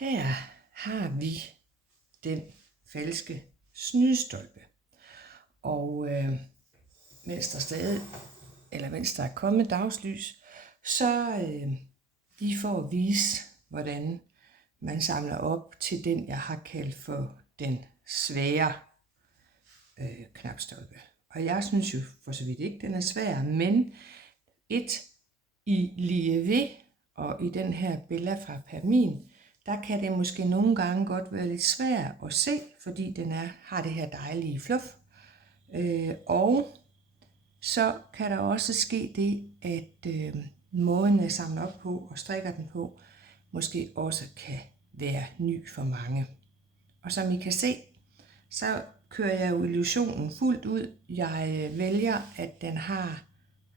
Her har vi den falske snydestolpe. Og mens der er kommet dagslys, så lige for at vise, hvordan man samler op til den, jeg har kaldt for den svære knapstolpe. Og jeg synes jo for så vidt ikke, den er svær, men i Lièvre og i den her Bella fra Permin, der kan det måske nogle gange godt være lidt svært at se, fordi den har det her dejlige fluff. Og så kan der også ske det, at måden jeg samler op på og strikker den på, måske også kan være ny for mange. Og som I kan se, så kører jeg jo illusionen fuldt ud. Jeg vælger, at den har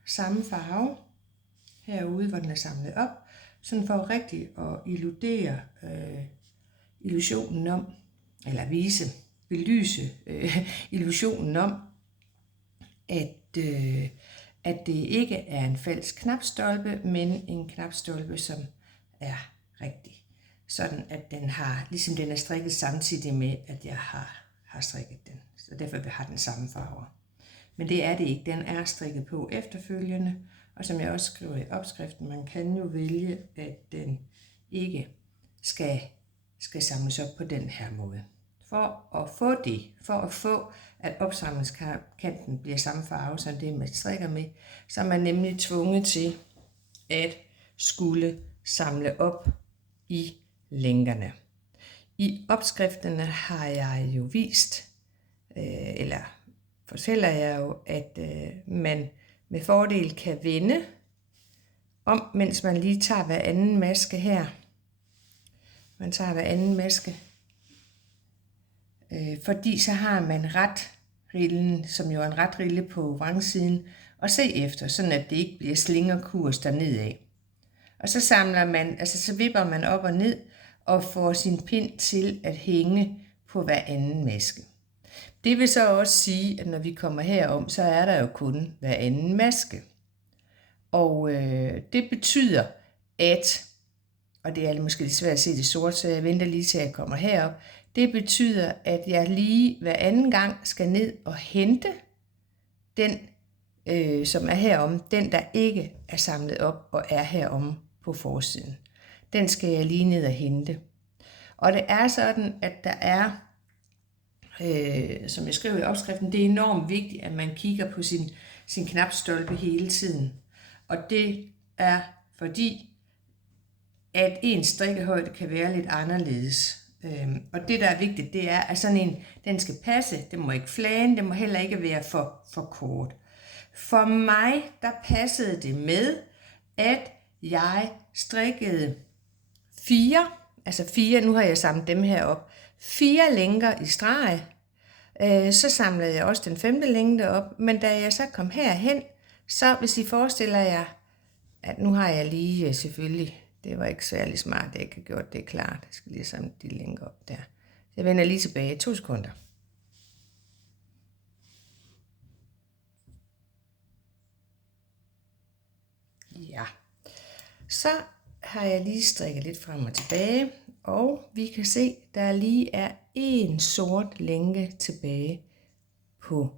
samme farve herude, hvor den er samlet op, sådan for rigtig at illudere illusionen om, eller belyse illusionen om, at det ikke er en falsk knapstolpe, men en knapstolpe, som er rigtig. Sådan at den er strikket samtidig med, at jeg har strikket den. Så derfor har den samme farver. Men det er det ikke. Den er strikket på efterfølgende. Og som jeg også skriver i opskriften, man kan jo vælge, at den ikke skal samles op på den her måde. For at få, at opsamlingskanten bliver samme farve, som det man strikker med, så er man nemlig tvunget til at skulle samle op i længerne. I opskrifterne har jeg jo vist, fortæller jeg jo, at man med fordel kan vende om, mens man lige tager hver anden maske her. Man tager hver anden maske, fordi så har man retrillen, som jo er en retrille på vrangsiden, og se efter, sådan at det ikke bliver slingerkurs dernedad. Og så så vipper man op og ned og får sin pind til at hænge på hver anden maske. Det vil så også sige, at når vi kommer herom, så er der jo kun hver anden maske. Og det betyder, og det er måske lidt svært at se det sort, så jeg venter lige til jeg kommer herop. Det betyder, at jeg lige hver anden gang skal ned og hente den, som er herom, den der ikke er samlet op og er herom på forsiden. Den skal jeg lige ned og hente. Og det er sådan, at der er, som jeg skriver i opskriften, det er enormt vigtigt, at man kigger på sin knapstolpe hele tiden. Og det er fordi, at ens strikkehøjde kan være lidt anderledes. Og det, der er vigtigt, det er, at sådan en, den skal passe. Det må ikke flage, det må heller ikke være for kort. For mig, der passede det med, at jeg strikkede 4, nu har jeg samlet dem her op, 4 lænker i streg. Så samlede jeg også den 5. længde op, men da jeg så kom herhen, så hvis I forestiller jer, at nu har jeg lige selvfølgelig, det var ikke særlig smart, at jeg ikke har gjort det klart. Jeg skal lige samle de lænker op der. Jeg vender lige tilbage 2 sekunder. Ja, så har jeg lige strikket lidt frem og tilbage, og vi kan se, der lige er en sort lænke tilbage på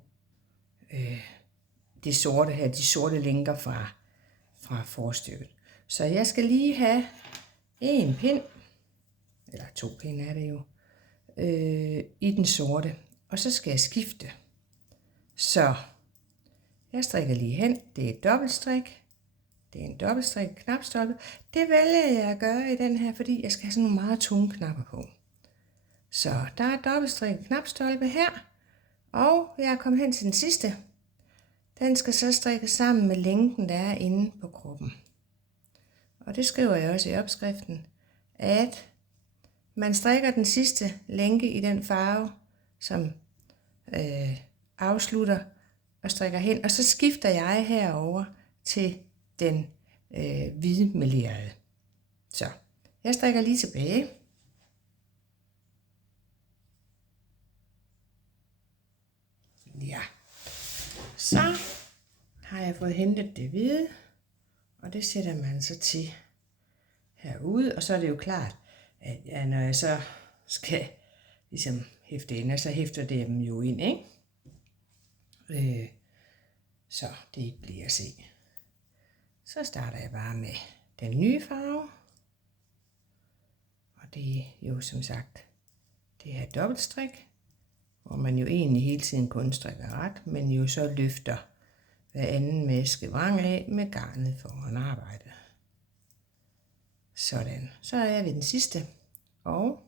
det sorte her, de sorte lænker fra forstykket. Så jeg skal lige have en pind, eller 2 pinde er det jo, i den sorte, og så skal jeg skifte. Så jeg strikker lige hen, det er et dobbeltstrik. Det er en dobbeltstrik knapstolpe. Det vælger jeg at gøre i den her, fordi jeg skal have sådan nogle meget tunge knapper på. Så der er dobbeltstrik knapstolpe her, og jeg er kommet hen til den sidste. Den skal så strikkes sammen med lænken, der er inde på kroppen. Og det skriver jeg også i opskriften, at man strikker den sidste lænke i den farve, som afslutter og strikker hen, og så skifter jeg herover til den hvide melerede. Så jeg strikker lige tilbage. Ja, så har jeg fået hentet det hvide, og det sætter man så til herude, og så er det jo klart, at når jeg så skal ligesom hæfte ender, så hæfter det dem jo ind, ikke? Så det ikke bliver at se. Så starter jeg bare med den nye farve. Og det er jo som sagt det her dobbeltstrik, hvor man jo egentlig hele tiden kun strikker ret, men jo så løfter hver anden maske vrang af med garnet foran arbejdet. Sådan. Så er jeg ved den sidste. Og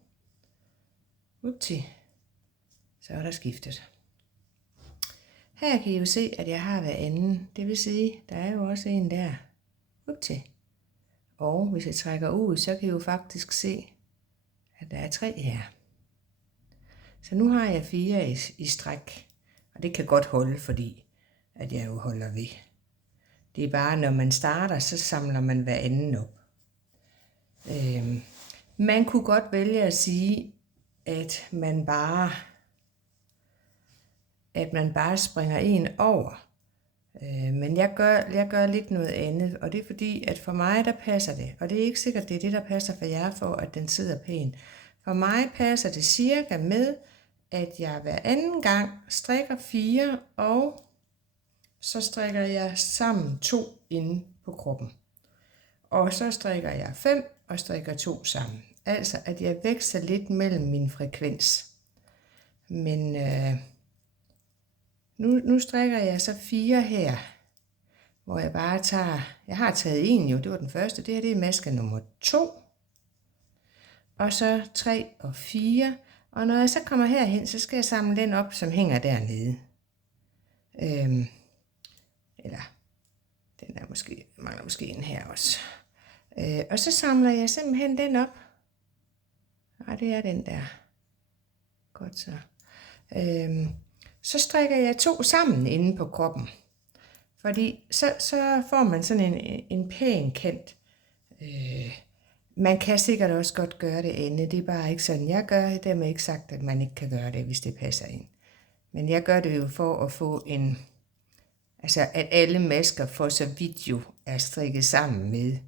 upti, så er der skiftet. Her kan I jo se, at jeg har hver anden. Det vil sige, der er jo også en der. Upti. Og hvis jeg trækker ud, så kan I jo faktisk se, at der er 3 her. Så nu har jeg 4 i stræk. Og det kan godt holde, fordi at jeg jo holder ved. Det er bare, når man starter, så samler man hver anden op. Man kunne godt vælge at sige, at man bare springer en over. Men jeg gør lidt noget andet, og det er fordi, at for mig der passer det. Og det er ikke sikkert, det er det, der passer for jer, for at den sidder pænt. For mig passer det cirka med, at jeg hver anden gang strikker 4, og så strikker jeg sammen 2 inde på kroppen. Og så strikker jeg 5 og strikker 2 sammen. Altså at jeg veksler lidt mellem min frekvens. Men nu strikker jeg så 4 her, hvor jeg bare jeg har taget en jo, det var den første, det her det er maske nummer 2. Og så 3 og 4, og når jeg så kommer herhen, så skal jeg samle den op, som hænger dernede. Eller, den er mangler måske en her også. Og så samler jeg simpelthen den op. Og det er den der. Godt så. Så strikker jeg 2 sammen inde på kroppen. Fordi så får man sådan en pæn kant. Man kan sikkert også godt gøre det andet. Det er bare ikke sådan, jeg gør det. Dermed ikke sagt, at man ikke kan gøre det, hvis det passer ind. Men jeg gør det jo for at få altså at alle masker for så vidt jo er strikket sammen med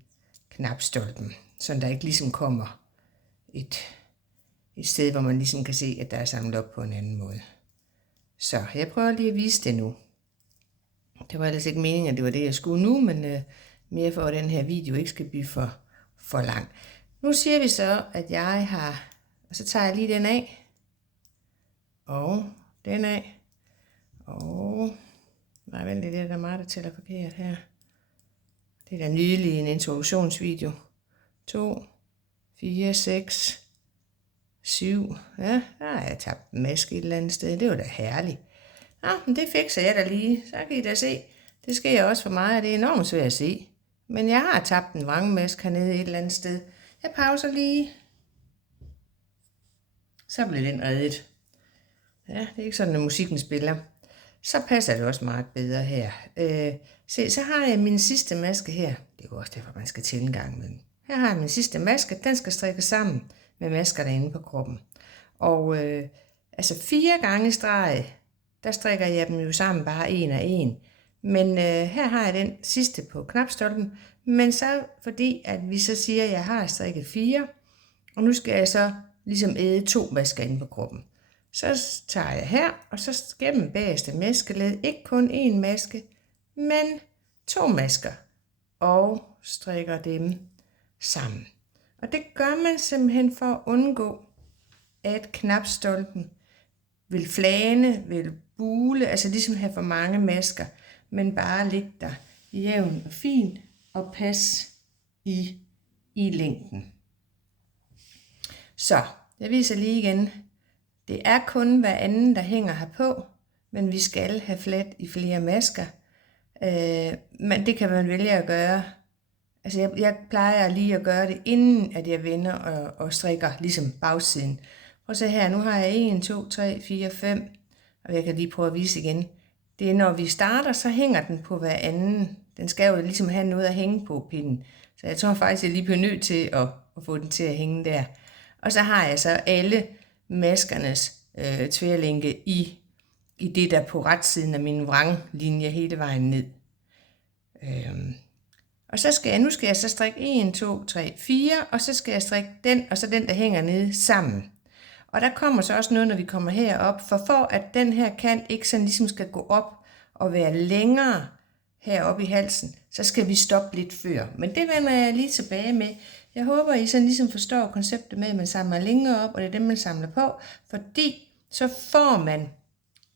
knapstolpen. Så der ikke ligesom kommer et sted, hvor man ligesom kan se, at der er samlet op på en anden måde. Så jeg prøver lige at vise det nu. Det var ellers ikke meningen, at det var det, jeg skulle nu, men mere for, at den her video ikke skal blive for lang. Nu siger vi så, at jeg har, og så tager jeg lige den af, og den af, og nej, vent, det er der meget, der tæller forkert her. Det er da nylig en introduktionsvideo. 2, 4, 6, 7. Ja, der har jeg tabt en maske et eller andet sted. Det var da herligt. Nå, men det fikser jeg da lige. Så kan I da se. Det sker også for mig, og det er enormt svært at se. Men jeg har tabt en vrangmaske hernede et eller andet sted. Jeg pauser lige. Så bliver den reddet. Ja, det er ikke sådan, at musikken spiller. Så passer det også meget bedre her. Se, så har jeg min sidste maske her. Det er jo også derfor, man skal tælle en gang med den. Her har jeg min sidste maske. Den skal strikkes sammen med masker derinde på kroppen. Og altså 4 gange i streg, der strikker jeg dem jo sammen bare en af en. Men her har jeg den sidste på knapstolpen. Men så fordi, at vi så siger, at jeg har strikket 4, og nu skal jeg så ligesom æde 2 masker inde på kroppen. Så tager jeg her, og så gennem bagerste maskeled, ikke kun 1 maske, men 2 masker, og strikker dem sammen. Og det gør man simpelthen for at undgå, at knapstolpen vil flane, vil bule, altså ligesom have for mange masker, men bare ligge der jævn og fin og passe i længden. Så, jeg viser lige igen. Det er kun hver anden, der hænger her på, men vi skal have flat i flere masker. Men det kan man vælge at gøre. Altså jeg plejer lige at gøre det, inden at jeg vender og strikker ligesom bagsiden. Prøv at se her, nu har jeg 1, 2, 3, 4, 5, og jeg kan lige prøve at vise igen. Det er når vi starter, så hænger den på hver anden. Den skal jo ligesom have noget at hænge på pinden. Så jeg tror faktisk, jeg lige bliver nødt til at få den til at hænge der. Og så har jeg så alle maskernes tværlænke i det der på retsiden af min vranglinje hele vejen ned. Og nu skal jeg så strikke 1, 2, 3, 4, og så skal jeg strikke den, og så den, der hænger nede sammen. Og der kommer så også noget, når vi kommer herop, for at den her kant ikke sådan ligesom skal gå op og være længere heroppe i halsen, så skal vi stoppe lidt før. Men det vender jeg lige tilbage med. Jeg håber, I sådan ligesom forstår konceptet med, at man samler længere op, og det er dem, man samler på, fordi så får man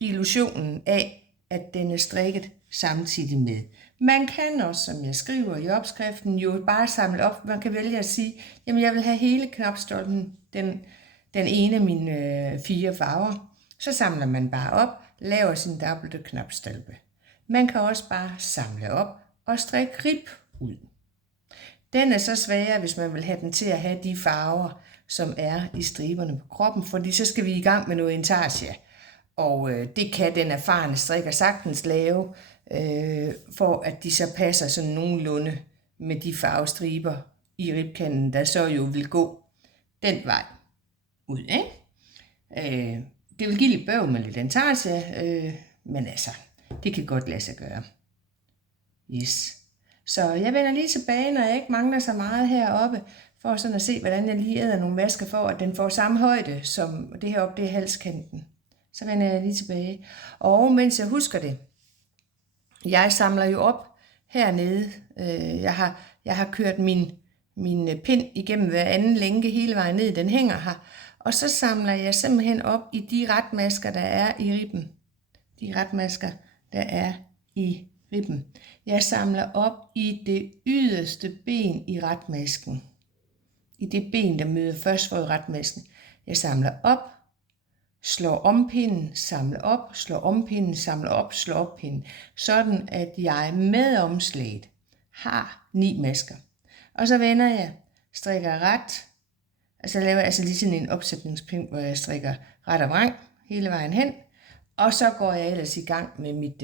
illusionen af, at den er strikket samtidig med. Man kan også, som jeg skriver i opskriften, jo bare samle op. Man kan vælge at sige, jamen jeg vil have hele knapstolpen, den ene af mine 4 farver. Så samler man bare op, laver sin dobbelte knapstolpe. Man kan også bare samle op og strikke rib ud. Den er så sværere, hvis man vil have den til at have de farver, som er i striberne på kroppen, fordi så skal vi i gang med noget intarsia. Og det kan den erfarne strikker sagtens lave, for at de så passer sådan nogenlunde med de farvestriber i ribkanten, der så jo vil gå den vej ud, ikke? Det vil give lidt bøv med lidt intarsia, men altså, det kan godt lade sig gøre. Yes. Så jeg vender lige tilbage, når jeg ikke mangler så meget heroppe, for sådan at se, hvordan jeg lige æder nogle masker, for at den får samme højde, som det heroppe, det er halskanten. Så vender jeg lige tilbage. Og mens jeg husker det, jeg samler jo op hernede. Jeg har kørt min pind igennem hver anden lænke hele vejen ned, den hænger her. Og så samler jeg simpelthen op i de retmasker, der er i ribben. De retmasker, der er i ribben. Jeg samler op i det yderste ben i retmasken. I det ben, der møder først for retmasken. Jeg samler op, slår om pinden, samler op, slår om pinden, samler op, slår op pinden. Sådan at jeg med omslaget har 9 masker. Og så vender jeg, strikker ret, og så laver jeg altså lige sådan en opsætningspind, hvor jeg strikker ret og vrang hele vejen hen. Og så går jeg ellers i gang med mit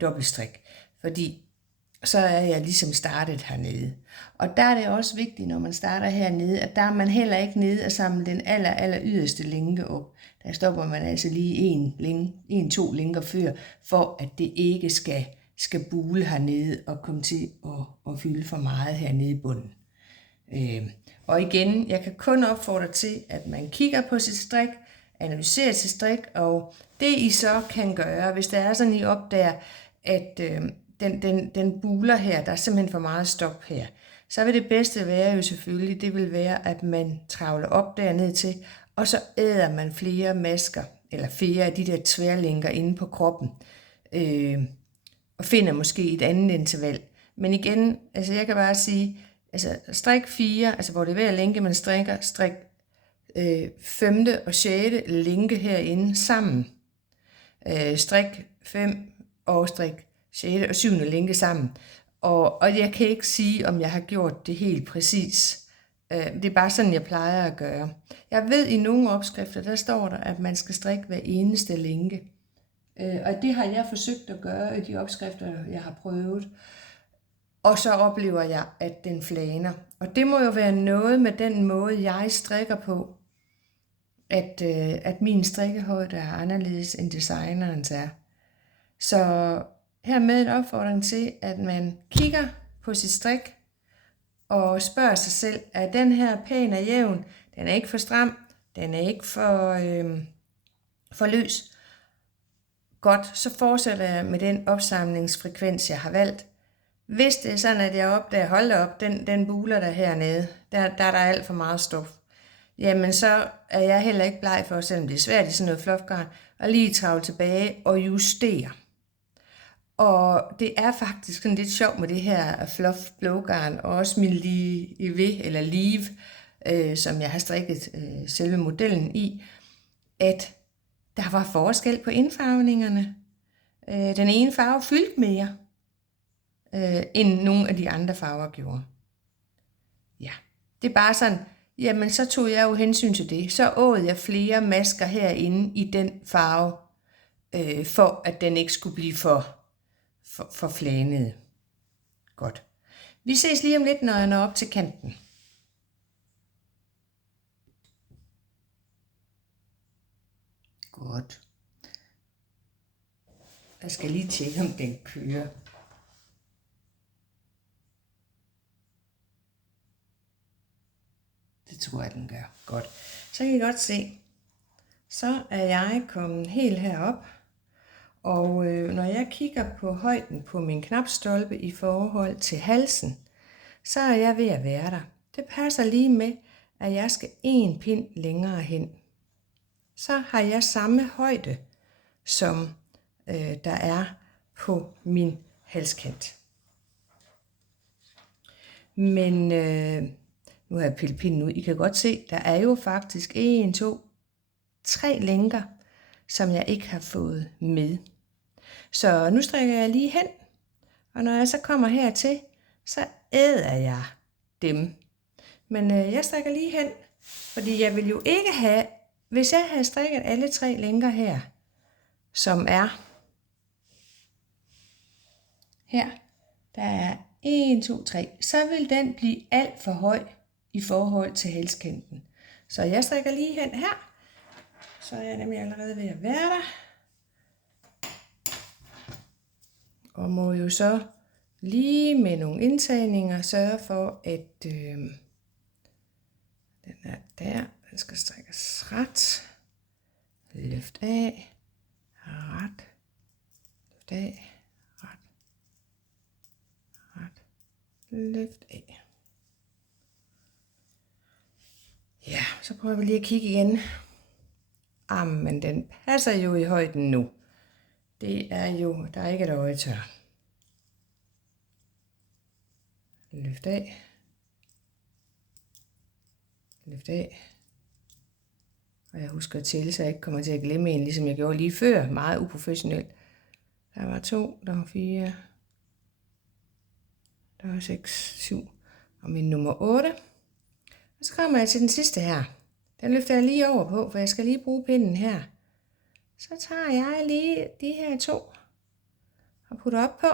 dobbeltstrik, fordi så er jeg ligesom startet hernede. Og der er det også vigtigt, når man starter hernede, at der er man heller ikke nede og samle den aller yderste lænke op. Der stopper man altså lige 2 lænker før, for at det ikke skal bule hernede og komme til at fylde for meget hernede i bunden. Og igen, jeg kan kun opfordre til, at man kigger på sit strik, analyserer sit strik, og det I så kan gøre, hvis der er sådan, I opdager, at den buler her, der er simpelthen for meget stop her, så vil det bedste være jo selvfølgelig, det vil være, at man travler op derned til, og så æder man flere masker, eller flere af de der tværlænker inde på kroppen, og finder måske et andet interval. Men igen, altså jeg kan bare sige, altså strik 4, altså hvor det er hver lænke, man strikker, strik 5. og 6. lænke herinde sammen. Strik 5 og strik 6. og 7. lænke sammen. Og jeg kan ikke sige, om jeg har gjort det helt præcis. Det er bare sådan, jeg plejer at gøre. Jeg ved, i nogle opskrifter, der står der, at man skal strikke hver eneste lænke. Og det har jeg forsøgt at gøre i de opskrifter, jeg har prøvet. Og så oplever jeg, at den flaner. Og det må jo være noget med den måde, jeg strikker på, at min strikkehøjde er anderledes end designerens er. Så hermed en opfordring til, at man kigger på sit strik og spørger sig selv, er den her pæn og jævn? Den er ikke for stram, den er ikke for løs. Godt, så fortsætter jeg med den opsamlingsfrekvens, jeg har valgt. Hvis det er sådan, at jeg opdager, hold op, den buler der hernede, der er der alt for meget stof, jamen så er jeg heller ikke bleg for, selvom det er svært i sådan noget fluffgarn, at lige travle tilbage og justere. Og det er faktisk sådan lidt sjovt med det her fluff blowgarn, og også min Live, som jeg har strikket selve modellen i, at der var forskel på indfarvningerne. Den ene farve fyldte mere, end nogle af de andre farver gjorde. Ja, det er bare sådan, jamen så tog jeg jo hensyn til det. Så åd jeg flere masker herinde i den farve, for at den ikke skulle blive for flanet. Godt. Vi ses lige om lidt, når jeg når op til kanten. Godt. Jeg skal lige tjekke, om den kører. sgu, at den gør. Godt. Så kan I godt se, så er jeg kommet helt herop. Og når jeg kigger på højden på min knapstolpe i forhold til halsen, så er jeg ved at være der. Det passer lige med, at jeg skal en pind længere hen. Så har jeg samme højde, som der er på min halskant. Men nu har jeg pillet pinden ud. I kan godt se, der er jo faktisk 1, 2, 3 lænker, som jeg ikke har fået med. Så nu strikker jeg lige hen, og når jeg så kommer hertil, så æder jeg dem. Men jeg strikker lige hen, fordi jeg vil jo ikke have, hvis jeg havde strikket alle 3 lænker her, som er her, der er 1, 2, 3, så vil den blive alt for høj i forhold til halskanten. Så jeg strikker lige hen her, så er jeg nemlig allerede ved at være der. Og må jo så lige med nogle indtagninger sørge for, at den er der, den skal strikkes ret, løft af, ret, løft af, ret, ret, løft af. Ja, så prøver vi lige at kigge igen. Men den passer jo i højden nu. Det er jo, der er ikke et øje tør. Løft af. Løft af. Og jeg husker at tælle, så jeg ikke kommer til at glemme en, ligesom jeg gjorde lige før. Meget uprofessionelt. Der var 2, der var 4. Der var 6, 7. Og min nummer 8. Og så kommer jeg til den sidste her. Den løfter jeg lige over på, for jeg skal lige bruge pinden her. Så tager jeg lige de her 2 og putter op på.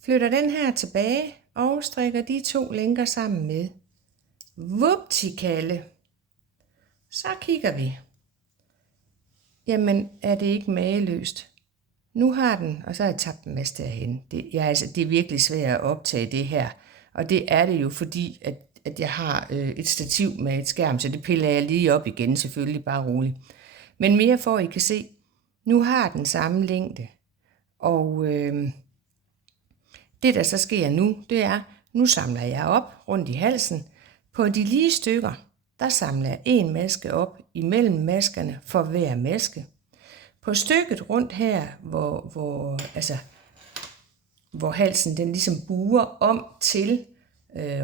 Flytter den her tilbage og strikker de 2 lænker sammen med. Vuptikalle. Så kigger vi. Jamen, er det ikke mageløst? Nu har den, og så har jeg tabt en masse derhen. Det er virkelig svært at optage det her. Og det er det jo, fordi at jeg har et stativ med et skærm, så det piller jeg lige op igen, selvfølgelig bare roligt. Men mere for, at I kan se, nu har den samme længde. Og det, der så sker nu, det er, nu samler jeg op rundt i halsen. På de lige stykker, der samler jeg en maske op imellem maskerne for hver maske. På stykket rundt her, hvor halsen den ligesom buer om til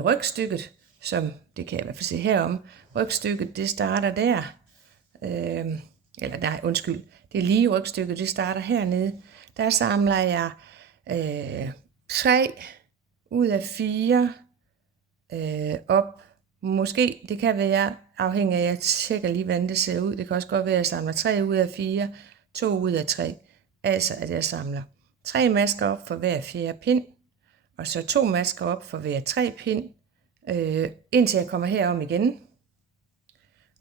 rygstykket, som det kan jeg i hvert fald se herom. Rygstykket, det starter der. Det er lige rygstykket, det starter hernede. Der samler jeg 3 ud af 4 op. Måske, det kan være afhængig af, jeg tjekker lige, hvordan det ser ud. Det kan også godt være, at jeg samler 3 ud af 4, 2 ud af 3. Altså, at jeg samler 3 masker op for hver 4 pind, og så 2 masker op for hver 3 pind, indtil jeg kommer herom igen.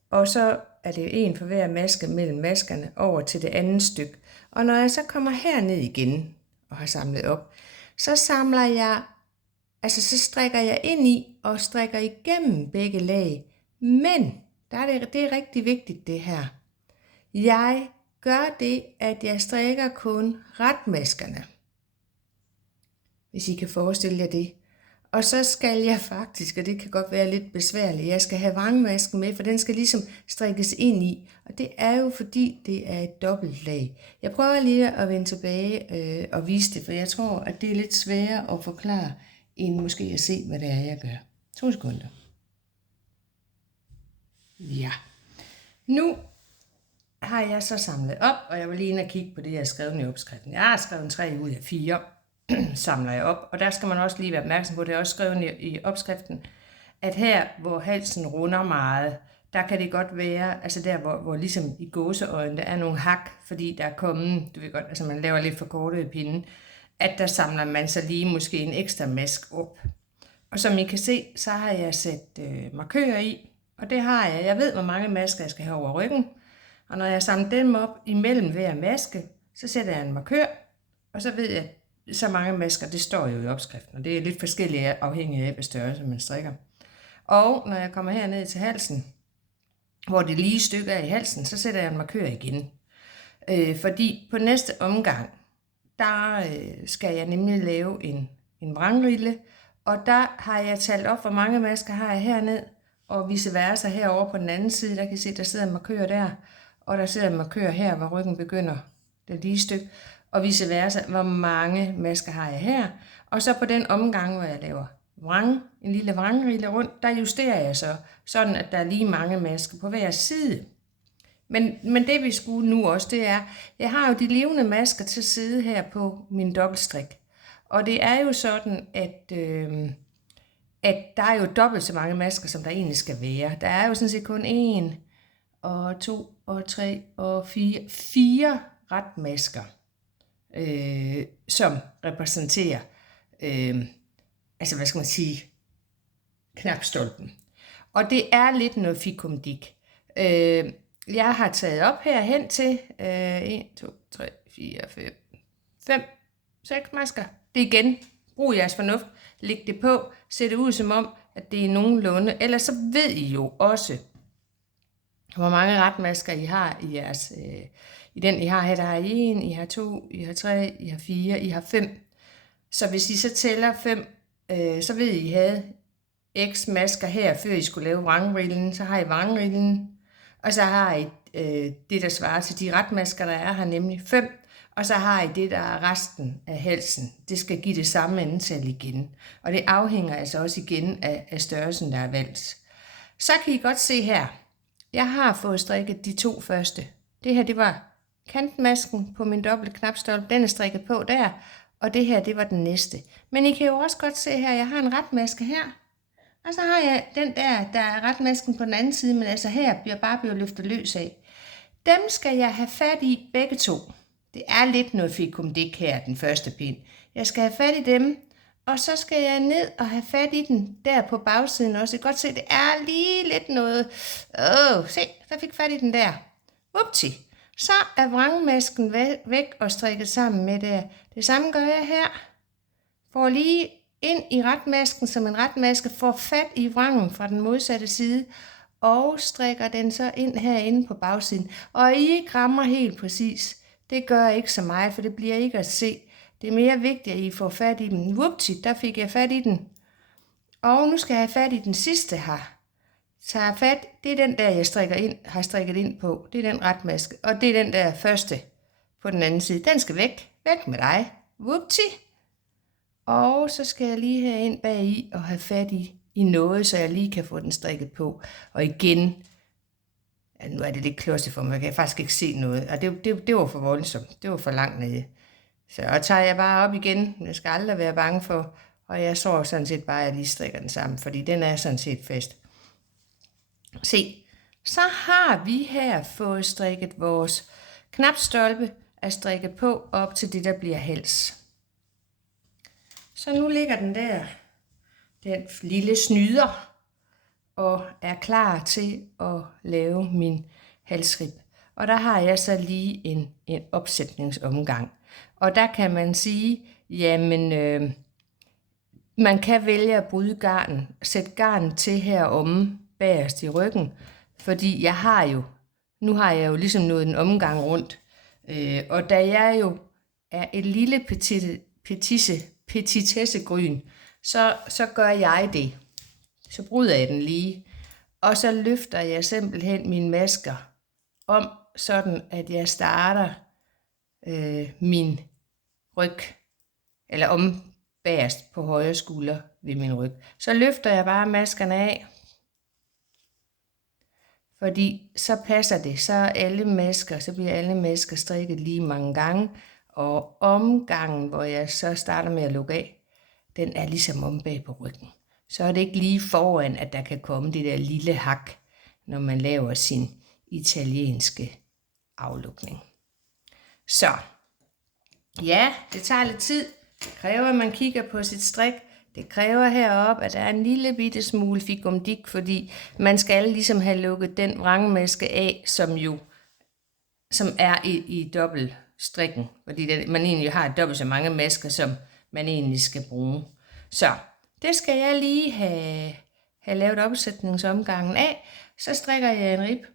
Og så er det en for hver maske mellem maskerne over til det andet stykke. Og når jeg så kommer herned igen og har samlet op, så så strikker jeg ind i og strikker igennem begge lag. Men det er rigtig vigtigt det her. Jeg gør det, at jeg strikker kun retmaskerne. Hvis I kan forestille jer det. Og så skal jeg faktisk, og det kan godt være lidt besværligt, jeg skal have vrangmasken med, for den skal ligesom strikkes ind i. Og det er jo fordi, det er et dobbelt lag. Jeg prøver lige at vende tilbage og vise det, for jeg tror, at det er lidt sværere at forklare, end måske at se, hvad det er, jeg gør. 2 sekunder. Ja. Nu har jeg så samlet op, og jeg vil lige ind og kigge på det, jeg har skrevet i opskriften. Jeg har skrevet 3 ud af 4. Samler jeg op, og der skal man også lige være opmærksom på, det er også skrevet i opskriften, at her, hvor halsen runder meget, der kan det godt være, altså der, hvor ligesom i gåseøjne, der er nogle hak, fordi der er kommet, du ved godt, altså man laver lidt forkortet i pinden, at der samler man så lige måske en ekstra mask op. Og som I kan se, så har jeg sat markører i, og det har jeg. Jeg ved, hvor mange masker jeg skal have over ryggen, og når jeg samler dem op imellem hver maske, så sætter jeg en markør, og så ved jeg, så mange masker, det står jo i opskriften, og det er lidt forskelligt afhængigt af, hvad størrelse man strikker. Og når jeg kommer herned til halsen, hvor det lige stykke er i halsen, så sætter jeg en markør igen. Fordi på næste omgang, der skal jeg nemlig lave en vrangrille, og der har jeg talt op, hvor mange masker har jeg herned, og vice versa herovre på den anden side, der kan I se, der sidder en markør der, og der sidder en markør her, hvor ryggen begynder det lige stykke, og vice versa, hvor mange masker har jeg her, og så på den omgang, hvor jeg laver en lille vrangrille rundt, der justerer jeg så, sådan at der er lige mange masker på hver side. Men det vi skulle nu også, det er, jeg har jo de levende masker til at sidde her på min dobbeltstrik. Og det er jo sådan, at der er jo dobbelt så mange masker, som der egentlig skal være. Der er jo sådan set kun 1, og 2, og 3, og 4. 4 retmasker, som repræsenterer, altså hvad skal man sige, knapstolpen. Og det er lidt noget fikumdik. Jeg har taget op her hen til 1, 2, 3, 4, 5, 6 masker. Det igen. Brug jeres fornuft. Læg det på. Se det ud som om, at det er nogenlunde. Ellers så ved I jo også, hvor mange retmasker I har i jeres... I den I har her, der har I 1, I har 2, I har 3, I har 4, I har 5. Så hvis I så tæller 5, så ved I havde x masker her, før I skulle lave vrangrillen. Så har I vrangrillen. Og så har I det, der svarer til de retmasker, der er her, nemlig 5. Og så har I det, der er resten af halsen. Det skal give det samme antal igen. Og det afhænger altså også igen af størrelsen, der er valgt. Så kan I godt se her. Jeg har fået strikket de 2 første. Det her, det var kantmasken på min dobbelte knapstolpe. Den er strikket på der. Og det her, det var den næste. Men I kan jo også godt se her, jeg har en retmaske her. Og så har jeg den der er retmasken på den anden side, men altså her bliver bare løftet løs af. Dem skal jeg have fat i begge to. Det er lidt noget fikumdik her, den første pind. Jeg skal have fat i dem, og så skal jeg ned og have fat i den der på bagsiden også. Jeg kan godt se, det er lige lidt noget. Se, der fik fat i den der. Upti. Så er vrangmasken væk og strikket sammen med der. Det samme gør jeg her. Får lige ind i retmasken, som en retmaske, får fat i vrangen fra den modsatte side, og strikker den så ind herinde på bagsiden. Og I ikke rammer helt præcis. Det gør ikke så meget, for det bliver ikke at se. Det er mere vigtigt, at I får fat i den. Whoopty, der fik jeg fat i den. Og nu skal jeg have fat i den sidste her. Tager fat, det er den der, jeg har strikket ind på. Det er den retmaske. Og det er den der første på den anden side. Den skal væk. Væk med dig. Whoopty. Og så skal jeg lige have ind bag i og have fat i noget, så jeg lige kan få den strikket på. Og igen, nu er det lidt klodset for mig, jeg kan faktisk ikke se noget. Og det var for voldsomt, det var for langt nede. Så tager jeg bare op igen, jeg skal aldrig være bange for, og jeg så sådan set bare, at jeg lige strikker den sammen, fordi den er sådan set fast. Se, så har vi her fået strikket vores knapstolpe at strikke på op til det, der bliver hals. Så nu ligger den der, den lille snyder, og er klar til at lave min halsrib. Og der har jeg så lige en opsætningsomgang. Og der kan man sige, jamen, man kan vælge at bryde garnen, sætte garnen til heromme bagerst i ryggen, fordi nu har jeg jo ligesom nået en omgang rundt. Og da jeg jo er et lille petitessegryn, så gør jeg det. Så bryder jeg den lige, og så løfter jeg simpelthen mine masker om, sådan at jeg starter min ryg, eller om bagerst på højre skulder ved min ryg. Så løfter jeg bare maskerne af, fordi så passer det, så bliver alle masker strikket lige mange gange, og omgangen, hvor jeg så starter med at lukke af, den er ligesom om bag på ryggen. Så er det ikke lige foran, at der kan komme det der lille hak, når man laver sin italienske aflukning. Så, ja, det tager lidt tid. Det kræver, at man kigger på sit strik. Det kræver heroppe, at der er en lille bitte smule fikumdik, fordi man skal ligesom have lukket den vrangmaske af, som er i dobbeltstrikken. Fordi man egentlig har dobbelt så mange masker, som man egentlig skal bruge. Så det skal jeg lige have have lavet opsætningsomgangen af, så strikker jeg en rib.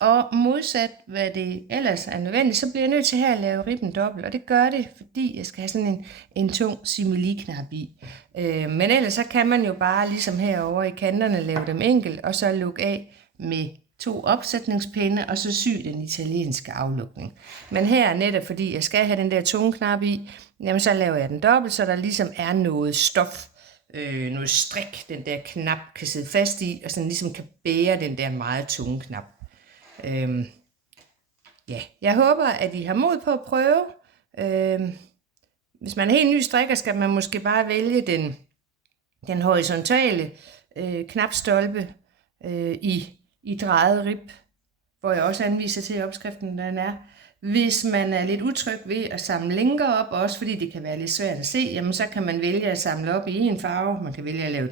Og modsat hvad det ellers er nødvendigt, så bliver jeg nødt til her at lave ribben dobbelt. Og det gør det, fordi jeg skal have sådan en tung similiknap i. Men ellers så kan man jo bare ligesom herovre i kanterne lave dem enkelt, og så lukke af med 2 opsætningspinde, og så sy den italienske aflukning. Men her netop fordi jeg skal have den der tunge knap i, jamen så laver jeg den dobbelt, så der ligesom er noget stof, noget strik, den der knap kan sidde fast i, og sådan ligesom kan bære den der meget tunge knap. Ja, jeg håber, at I har mod på at prøve. Hvis man er helt ny strikker, skal man måske bare vælge den horisontale knapstolpe i drejet rib, hvor jeg også anviser til i opskriften, den er. Hvis man er lidt utryg ved at samle linker op, også fordi det kan være lidt svært at se, jamen så kan man vælge at samle op i en farve. Man kan vælge at lave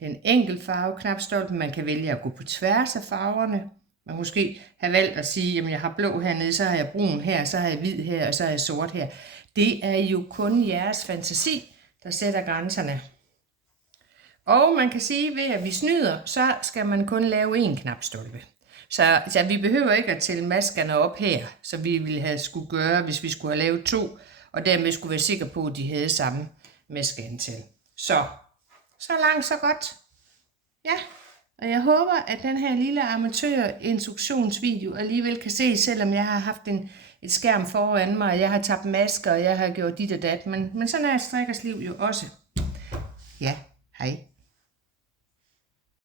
den enkelt farve knapstolpe, man kan vælge at gå på tværs af farverne. Man måske have valgt at sige, jamen jeg har blå hernede, så har jeg brun her, så har jeg hvid her, og så har jeg sort her. Det er jo kun jeres fantasi, der sætter grænserne. Og man kan sige, ved at vi snyder, så skal man kun lave en knapstolpe. Så vi behøver ikke at tælle maskerne op her, så vi ville have skulle gøre, hvis vi skulle have lavet 2, og dermed skulle være sikre på, at de havde samme maskeantal. Så langt, så godt. Ja. Og jeg håber, at den her lille amatør-instruktionsvideo alligevel kan se, selvom jeg har haft et skærm foran mig, og jeg har tabt masker, og jeg har gjort dit og dat. Men sådan er et strikkers liv jo også. Ja, hej.